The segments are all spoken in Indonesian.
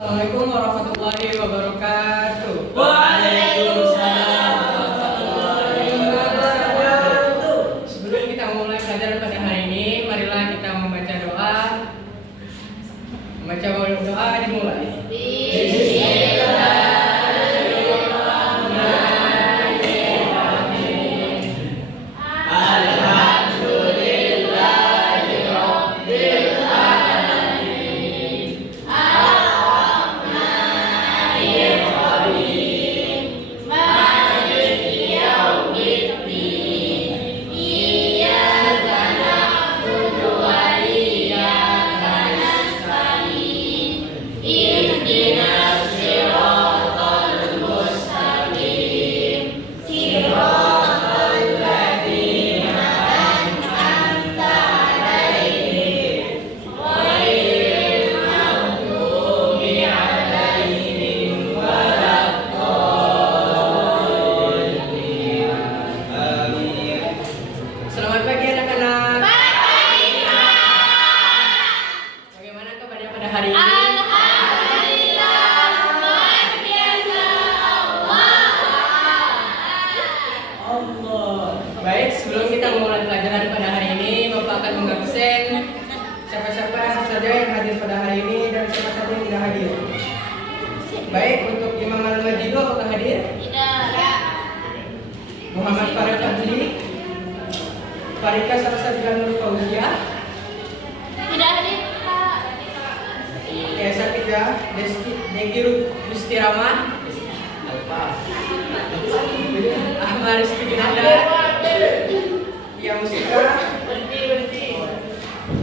Assalamualaikum warahmatullahi wabarakatuh. Waalaikumsalam warahmatullahi wabarakatuh. Sebelum kita mulai pelajaran pada hari ini, marilah kita membaca doa. Membaca doa dimulai. Selamat pagi anak-anak. Bagaimana kabarnya pada hari ini? Baik, sebelum kita memulai pelajaran pada hari ini, Bapak akan mengabsen siapa-siapa saja yang hadir pada hari ini dan siapa saja yang tidak hadir. Baik, untuk Imam Al-Majidu apakah hadir? Muhammad Farid Fadli, Farika Sarasabila Nur Fauzia, Kesa Tiga, Degi Rustirama, Ahmad Rizky Ginanda, Tia Musika,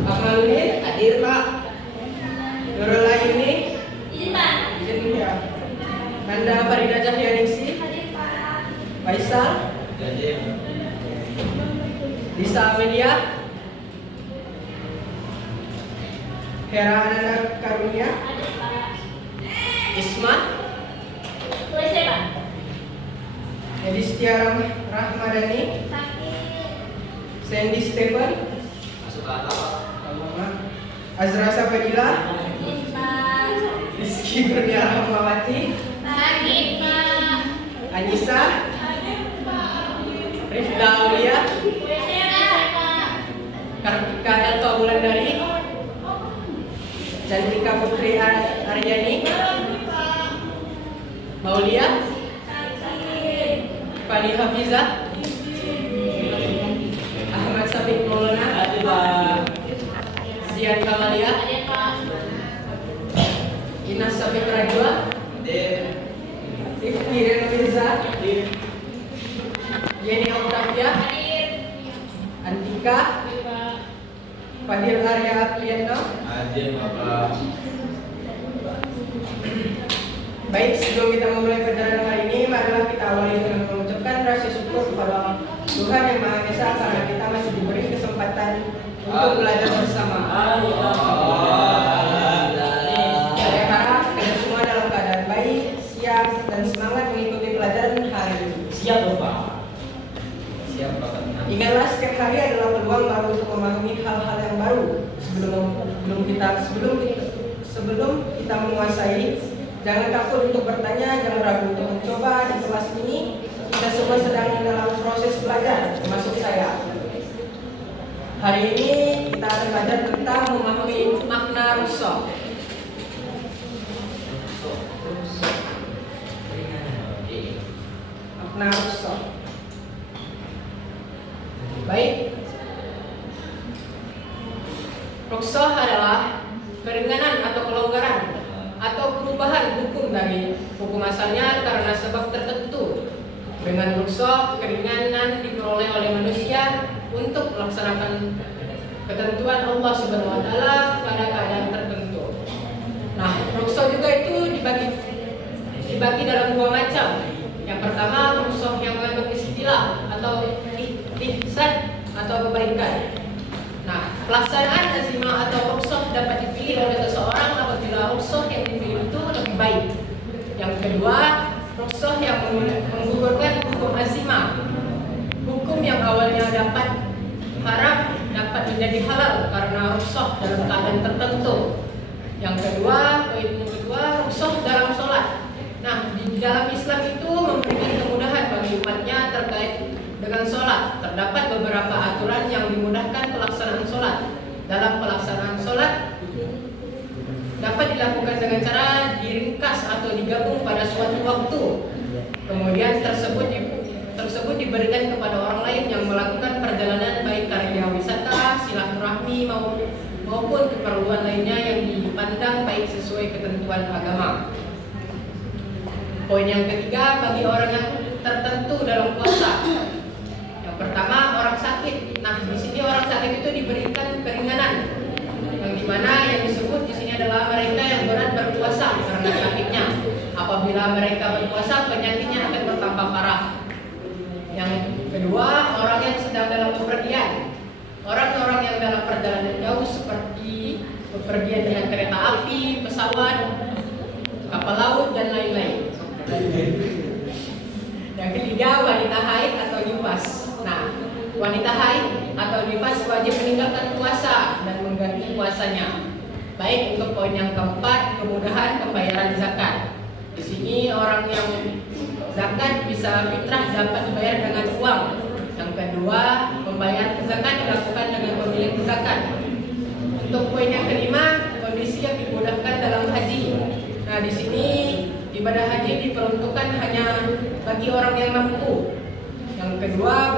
Ahmad Lunir, hadir Pak, Nurul Ayuni, izin ya, Nanda Farida Cahyaningsi, Faisal, Lisa Amelia, Hera Ananda Karunia, Isma, Edistia Rahmadani, Sandy Stephen, Azra Safadila, Rizky Kurnia Rahmawati, Anissa, Rifda Aulia, Kartika Elva Wulandari, Cantika Putri Aryani, Maulia, Fadi Hafizah, Ahmad Safiq Maulana, Zian Kamalia, Inas Safiq Rajwa, Ifni Renwiza, Yeni Octavia, Antika, Fadil Arya Apriano. Baik, sebelum kita memulai pelajaran hari ini, marilah kita awali dengan mengucapkan rasa syukur kepada Tuhan Yang Maha Esa karena kita masih diberi kesempatan untuk belajar bersama. Saya harap kita semua dalam keadaan baik, siap, dan semangat mengikuti pelajaran hari ini. Siap, Bapak. Siap, Bapak. Ingatlah, setiap hari adalah peluang baru untuk memahami hal-hal yang baru. Sebelum kita menguasai, jangan takut untuk bertanya, jangan ragu untuk mencoba. Di kelas ini kita semua sedang dalam proses belajar, termasuk saya. Hari ini kita akan belajar tentang memahami makna rukshoh. Makna rukshoh. Baik. Rukshoh adalah keringanan atau kelonggaran atau perubahan hukum dari hukum asalnya karena sebab tertentu. Dengan rukshoh, keringanan diperoleh oleh manusia untuk melaksanakan ketentuan Allah Subhanahu wa taala pada keadaan tertentu. Nah, rukshoh juga itu dibagi dalam dua macam. Yang pertama, rukshoh yang mengandung istilah atau ihsan atau kebaikan. Nah, pelaksanaan azimah atau rukshoh dapat dipilih oleh seseorang apabila rukshoh yang dipilih itu lebih baik. Yang kedua, rukshoh yang menggugurkan hukum azimah. Hukum yang awalnya dapat haram dapat menjadi halal karena rukshoh dalam keadaan tertentu. Yang kedua, poin kedua, beberapa aturan yang dimudahkan pelaksanaan sholat. Dalam pelaksanaan sholat dapat dilakukan dengan cara diringkas atau digabung pada suatu waktu. Kemudian tersebut diberikan kepada orang lain yang melakukan perjalanan baik karya wisata, silaturahmi maupun keperluan lainnya yang dipandang baik sesuai ketentuan agama. Poin yang ketiga, bagi orang yang tertentu dalam puasa. Yang pertama, orang sakit. Nah, di sini orang sakit itu diberikan keringanan. Yang dimana yang disebut di sini adalah mereka yang berat berpuasa karena sakitnya. Apabila mereka berpuasa, penyakitnya akan bertambah parah. Yang kedua, orang yang sedang dalam bepergian. Orang-orang yang dalam perjalanan jauh seperti bepergian dengan kereta api, pesawat, kapal laut dan lain-lain. Yang ketiga, wanita haid atau nifas. Nah, wanita haid atau nifas wajib meninggalkan puasa dan mengganti puasanya. Baik, untuk poin yang keempat, kemudahan pembayaran zakat. Di sini orang yang zakat bisa fitrah dapat dibayar dengan uang. Yang kedua, pembayaran zakat dilakukan dengan pemilik zakat. Untuk poin yang kelima, kondisi yang dimudahkan dalam haji. Nah, di sini ibadah haji diperuntukkan hanya bagi orang yang mampu. Yang kedua,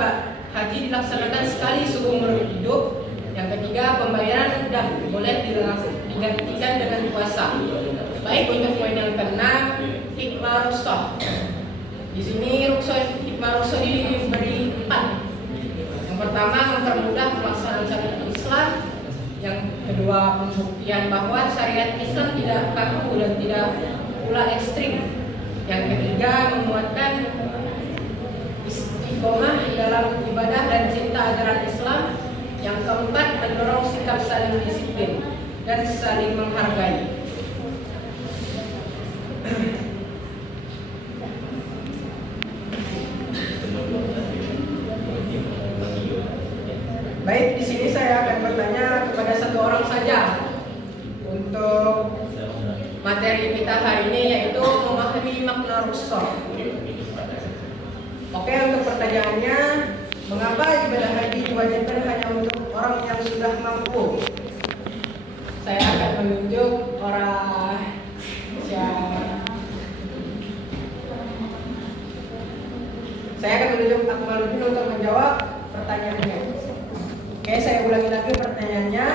haji dilaksanakan sekali seumur hidup. Yang ketiga, pembayaran sudah boleh digantikan dengan puasa. Baik, untuk poin yang keenam, hikmah rukhsah. Di sini hikmah rukhsah diberi 4. Yang pertama, mempermudah pelaksanaan syariat Islam. Yang kedua, pembuktian bahwa syariat Islam tidak kaku dan tidak pula ekstrim. Yang ketiga, menguatkan istiqomah dalam ibadah dan cinta ajaran Islam. Yang keempat, mendorong sikap saling disiplin dan saling menghargai. Baik, di sini saya akan bertanya kepada satu orang saja untuk materi kita hari ini, yaitu memahami makna rukhsah. Oke, untuk pertanyaannya, mengapa ibadah haji diwajibkan hanya untuk orang yang sudah mampu? Saya akan menunjuk Akmaluddin untuk menjawab pertanyaannya. Oke, saya ulangi lagi pertanyaannya.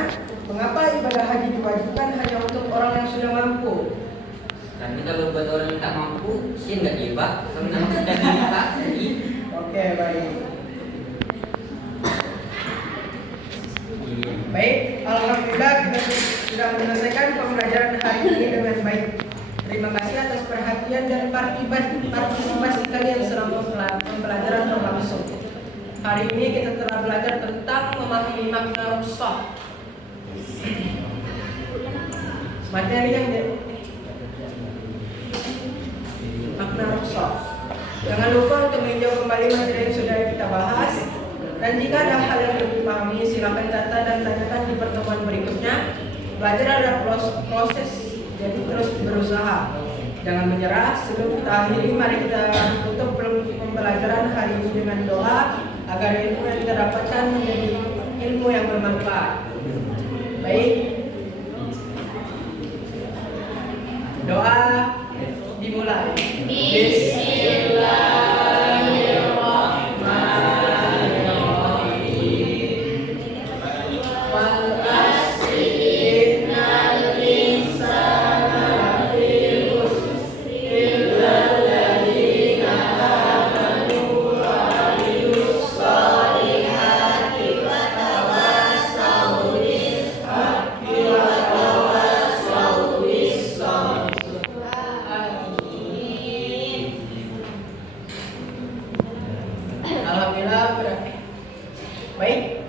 Mengapa ibadah haji diwajibkan hanya untuk orang yang sudah mampu? Karena kalau buat orang yang tak mampu, sih nggak jebak. Karena sudah jebak, jadi. Oke, baik. Baik, alhamdulillah kita sudah menyelesaikan pembelajaran hari ini dengan baik. Terima kasih atas perhatian dan partisipasi kalian selama pembelajaran berlangsung. Hari ini kita telah belajar tentang memahami makna rukhsah. Materi yang makna rukhsah. Jangan lupa untuk meninjau kembali materi yang sudah kita bahas. Dan jika ada hal yang belum dipahami, silakan catat dan tanyakan di pertemuan berikutnya. Belajar adalah proses, jadi terus berusaha. Jangan menyerah. Sebelum kita akhiri, mari kita tutup pembelajaran hari ini dengan doa agar ilmu yang kita dapatkan menjadi ilmu yang bermanfaat. Baik, doa dimulai. Alhamdulillah. Baik,